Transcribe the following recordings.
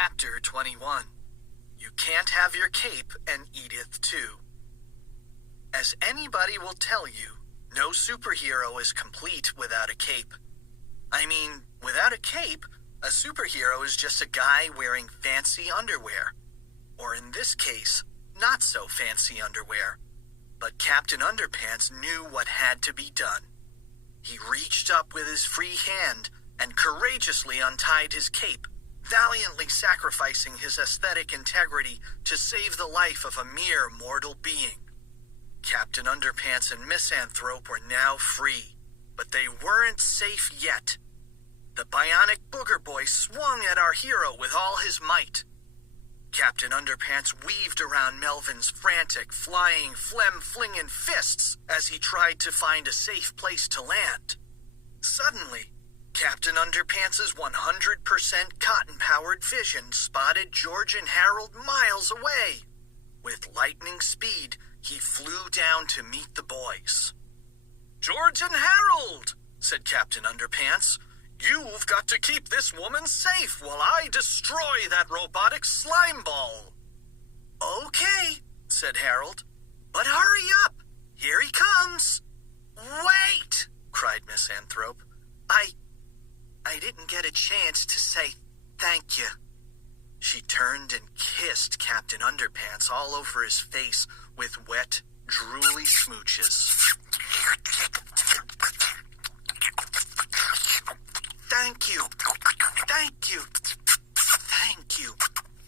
Chapter 21. You Can't Have Your Cape and Edith Too. As anybody will tell you, no superhero is complete without a cape. I mean, without a cape, a superhero is just a guy wearing fancy underwear. Or in this case, not so fancy underwear. But Captain Underpants knew what had to be done. He reached up with his free hand and courageously untied his cape, valiantly sacrificing his aesthetic integrity to save the life of a mere mortal being. Captain Underpants and Misanthrope were now free, but they weren't safe yet. The Bionic Booger Boy swung at our hero with all his might. Captain Underpants weaved around Melvin's frantic, flying, phlegm-flinging fists as he tried to find a safe place to land. Suddenly, Captain Underpants' 100% cotton-powered vision spotted George and Harold miles away. With lightning speed, he flew down to meet the boys. "George and Harold," said Captain Underpants, "you've got to keep this woman safe while I destroy that robotic slime ball." "Okay," said Harold, "but hurry up. Here he comes." "Wait!" cried Misanthrope. I didn't get a chance to say thank you." She turned and kissed Captain Underpants all over his face with wet, drooly smooches. "Thank you, thank you, thank you,"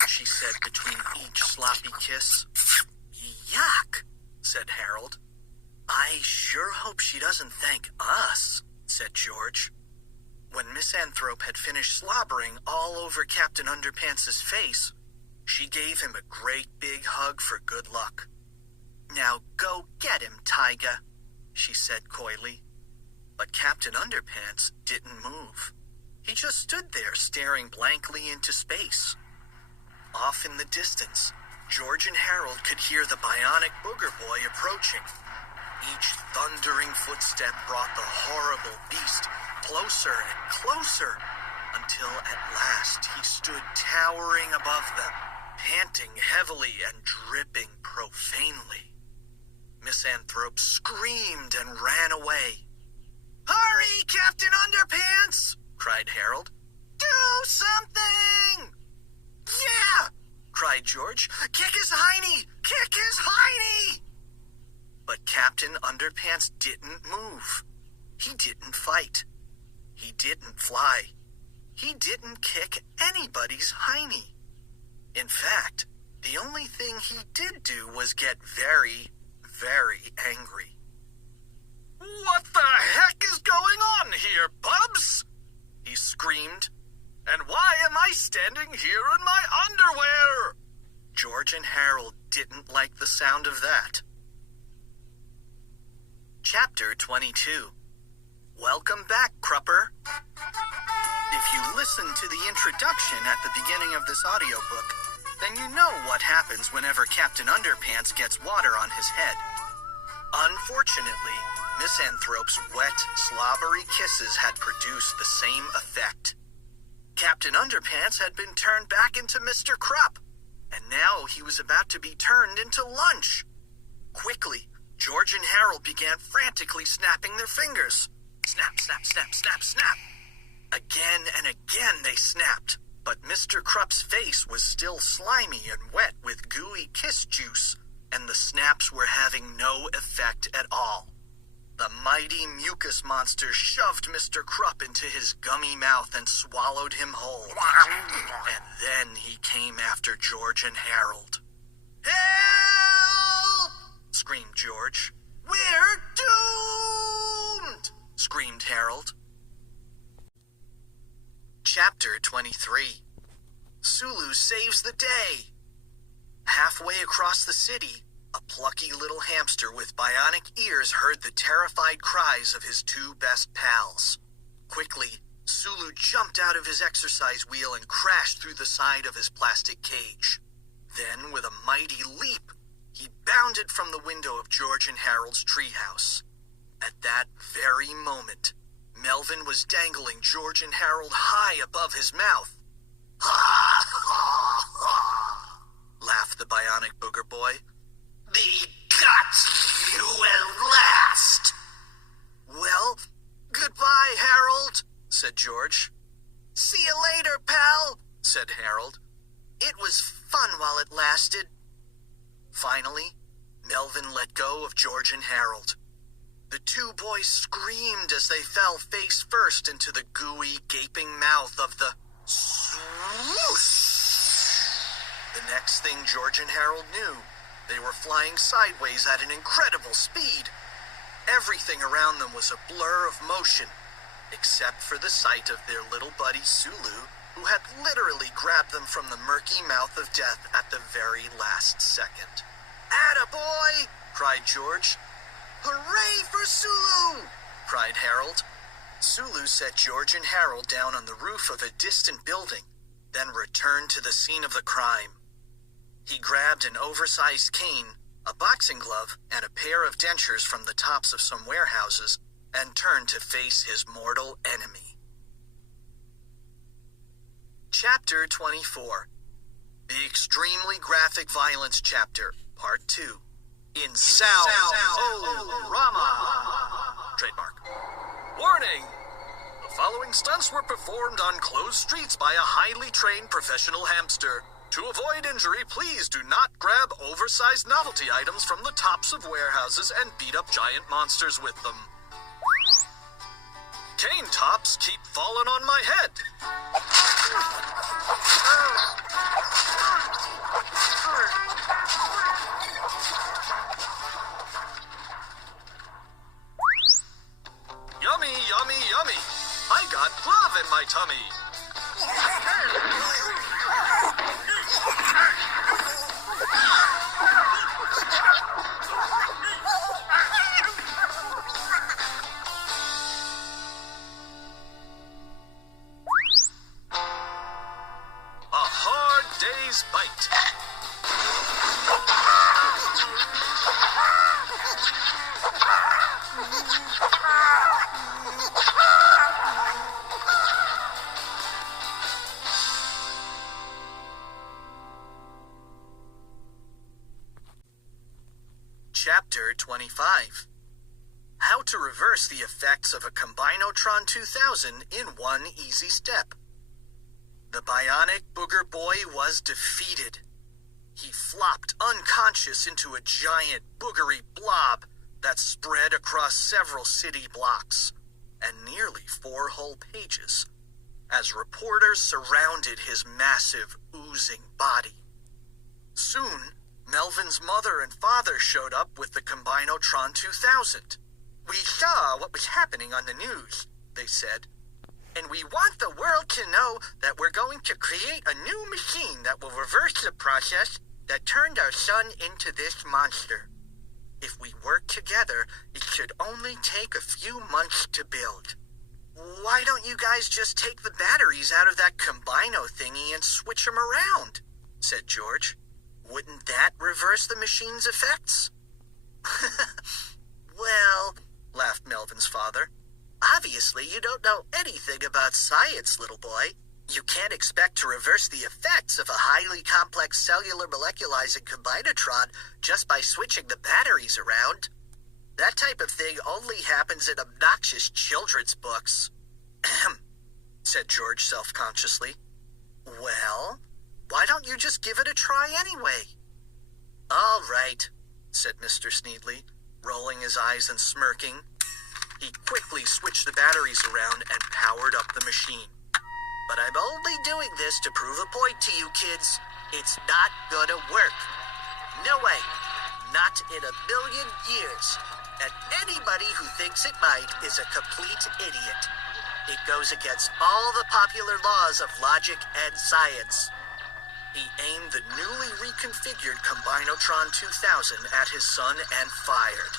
she said between each sloppy kiss. "Yuck," said Harold. "I sure hope she doesn't thank us," said George. When Misanthrope had finished slobbering all over Captain Underpants' face, she gave him a great big hug for good luck. "Now go get him, Tyga," she said coyly. But Captain Underpants didn't move. He just stood there staring blankly into space. Off in the distance, George and Harold could hear the Bionic Booger Boy approaching. Each thundering footstep brought the horrible beast closer and closer, until at last he stood towering above them, panting heavily and dripping profanely. Misanthrope screamed and ran away. "Hurry, Captain Underpants!" cried Harold. "Do something!" "Yeah!" cried George. "Kick his hiney! Kick his hiney!" But Captain Underpants didn't move. He didn't fight. He didn't fly. He didn't kick anybody's hiney. In fact, the only thing he did do was get very, very angry. "What the heck is going on here, Bubs?" he screamed. "And why am I standing here in my underwear?" George and Harold didn't like the sound of that. Chapter 22. Welcome back, Krupper. If you listen to the introduction at the beginning of this audiobook, then you know what happens whenever Captain Underpants gets water on his head. Unfortunately, Misanthrope's wet, slobbery kisses had produced the same effect. Captain Underpants had been turned back into Mr. Krupp, and now he was about to be turned into lunch. Quickly, George and Harold began frantically snapping their fingers. Snap, snap, snap, snap, snap. Again and again they snapped, but Mr. Krupp's face was still slimy and wet with gooey kiss juice, and the snaps were having no effect at all. The mighty mucus monster shoved Mr. Krupp into his gummy mouth and swallowed him whole. And then he came after George and Harold. "Help!" screamed George. "We're doomed!" screamed Harold. Chapter 23. Sulu Saves the Day. Halfway across the city, a plucky little hamster with bionic ears heard the terrified cries of his two best pals. Quickly, Sulu jumped out of his exercise wheel and crashed through the side of his plastic cage. Then, with a mighty leap, he bounded from the window of George and Harold's treehouse. At that very moment, Melvin was dangling George and Harold high above his mouth. "Ha! said Harold. It was fun while it lasted. Finally, Melvin let go of George and Harold. The two boys screamed as they fell face first into the gooey, gaping mouth of the sluice. The next thing George and Harold knew, they were flying sideways at an incredible speed. Everything around them was a blur of motion, except for the sight of their little buddy Sulu, who had literally grabbed them from the murky mouth of death at the very last second. "Attaboy!" cried George. "Hooray for Sulu!" cried Harold. Sulu set George and Harold down on the roof of a distant building, then returned to the scene of the crime. He grabbed an oversized cane, a boxing glove, and a pair of dentures from the tops of some warehouses, and turned to face his mortal enemy. Chapter 24. The Extremely Graphic Violence Chapter, Part 2. In Flip-O-Rama. Trademark. Warning! The following stunts were performed on closed streets by a highly trained professional hamster. To avoid injury, please do not grab oversized novelty items from the tops of warehouses and beat up giant monsters with them. Cane tops keep falling on my head. Yummy, yummy, yummy. I got glove in my tummy. A hard day's bite. Chapter 25. How to reverse the effects of a Combine-O-Tron 2000 in one easy step. The Bionic Booger boy was defeated. He flopped unconscious into a giant boogery blob that spread across several city blocks and nearly 4 whole pages as reporters surrounded his massive, oozing body. Soon, Melvin's mother and father showed up with the Combine-O-Tron 2000. "We saw what was happening on the news," they said, "and we want the world to know that we're going to create a new machine that will reverse the process that turned our son into this monster. If we work together, it should only take a few months to build." "Why don't you guys just take the batteries out of that Combine-O thingy and switch them around?" said George. "Wouldn't that reverse the machine's effects?" "Well," laughed Melvin's father, "obviously you don't know anything about science, little boy. You can't expect to reverse the effects of a highly complex cellular moleculizing Combine-O-Tron just by switching the batteries around. That type of thing only happens in obnoxious children's books." said George self-consciously. "Well, why don't you just give it a try anyway?" "All right," said Mr. Sneedly, rolling his eyes and smirking. He quickly switched the batteries around and powered up the machine. "But I'm only doing this to prove a point to you kids. It's not gonna work. No way. Not in a million years. And anybody who thinks it might is a complete idiot. It goes against all the popular laws of logic and science." He aimed the newly reconfigured Combine-O-Tron 2000 at his son and fired.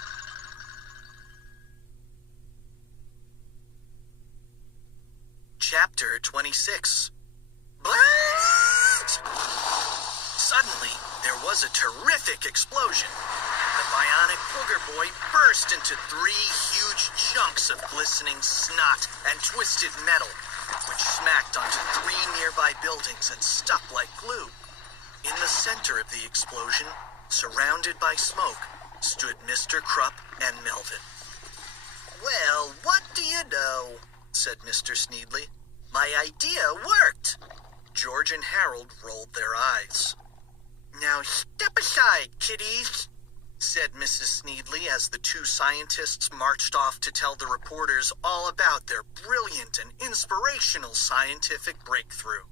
Chapter 26. Blast! Suddenly, there was a terrific explosion. The Bionic Booger boy burst into 3 huge chunks of glistening snot and twisted metal, which smacked onto 3 nearby buildings and stuck like glue. In the center of the explosion, surrounded by smoke, stood Mr. Krupp and Melvin. "Well, what do you know?" said Mr. Sneedly. "My idea worked." George George and Harold rolled their eyes. "Now step aside, kiddies," said Mrs. Sneedly as the two scientists marched off to tell the reporters all about their brilliant and inspirational scientific breakthrough.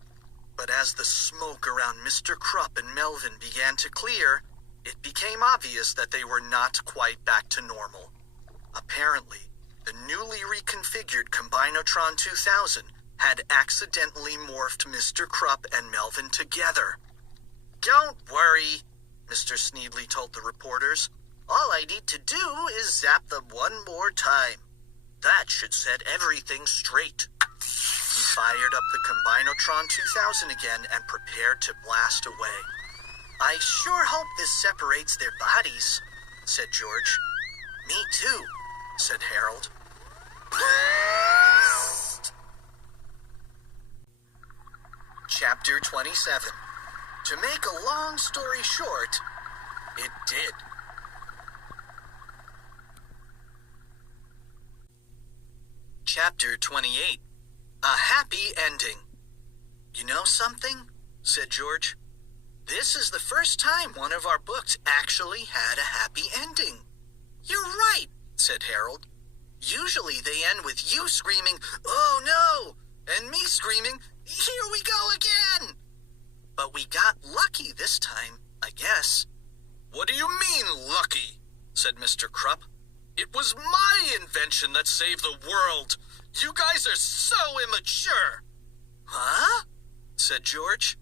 But as the smoke around Mr. Krupp and Melvin began to clear, it became obvious that they were not quite back to normal. Apparently, the newly reconfigured Combine-O-Tron 2000 had accidentally morphed Mr. Krupp and Melvin together. "Don't worry," Mr. Sneedly told the reporters. "All I need to do is zap them one more time. That should set everything straight." He fired up the Combine-O-Tron 2000 again and prepared to blast away. "I sure hope this separates their bodies," said George. "Me too," said Harold. Chapter 27. To make a long story short, it did. Chapter 28. A happy ending. "You know something?" said George. "This is the first time one of our books actually had a happy ending." "You're right," said Harold. "Usually they end with you screaming, 'Oh no!' and me screaming, 'Here we go again!' But we got lucky this time, I guess." "What do you mean, lucky?" said Mr. Krupp. "It was my invention that saved the world. You guys are so immature." "Huh?" said George.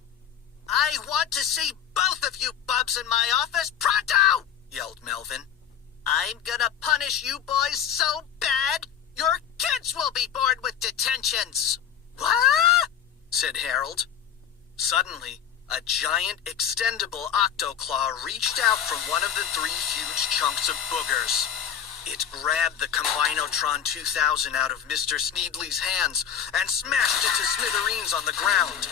"I want to see both of you bubs in my office pronto!" yelled Melvin. "I'm gonna punish you boys so bad, your kids will be born with detentions." "What?" said Harold. Suddenly, a giant extendable octoclaw reached out from one of the three huge chunks of boogers. It grabbed the Combine-O-Tron 2000 out of Mr. Sneedly's hands and smashed it to smithereens on the ground.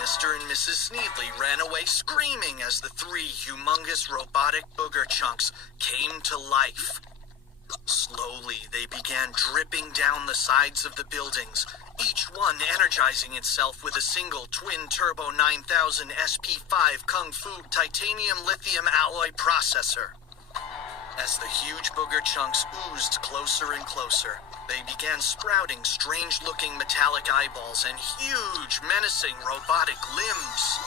Mr. and Mrs. Sneedly ran away screaming as the three humongous robotic booger chunks came to life. Slowly, they began dripping down the sides of the buildings, each one energizing itself with a single twin-turbo 9000 SP5 Kung Fu titanium lithium alloy processor. As the huge booger chunks oozed closer and closer, they began sprouting strange-looking metallic eyeballs and huge, menacing robotic limbs.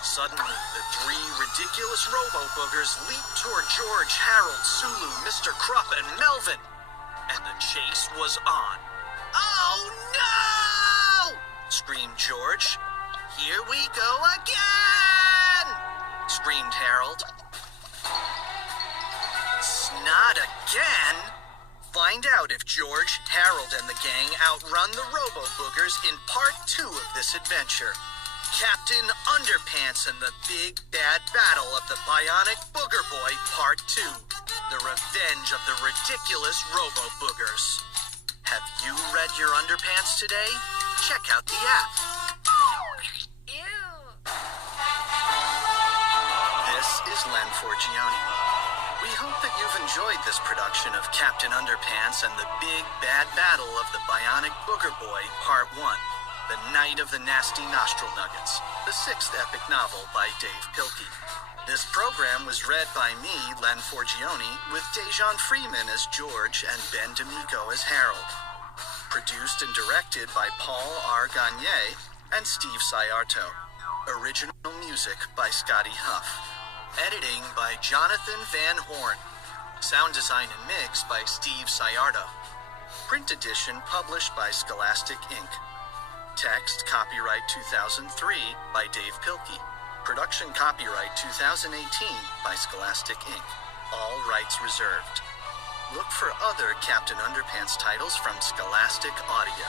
Suddenly, the three ridiculous robo-boogers leaped toward George, Harold, Sulu, Mr. Krupp, and Melvin. And the chase was on. "Oh, no!" screamed George. "Here we go again!" screamed Harold. Not again! Find out if George, Harold, and the gang outrun the robo-boogers in part 2 of this adventure. Captain Underpants and the Big Bad Battle of the Bionic Booger Boy Part 2. The Revenge of the Ridiculous Robo-Boogers. Have you read your Underpants today? Check out the app. Ew. This is Len Forgione. We hope that you've enjoyed this production of Captain Underpants and the Big Bad Battle of the Bionic Booger Boy Part 1. The Night of the Nasty Nostril Nuggets, the 6th epic novel by Dave Pilkey. This program was read by me, Len Forgione, with Dejan Freeman as George and Ben D'Amico as Harold. Produced and directed by Paul R. Gagne and Steve Sayarto. Original music by Scotty Huff. Editing by Jonathan Van Horn. Sound design and mix by Steve Sayarto. Print edition published by Scholastic Inc. Text copyright 2003 by Dave Pilkey. Production copyright 2018 by Scholastic Inc. All rights reserved. Look for other Captain Underpants titles from Scholastic Audio.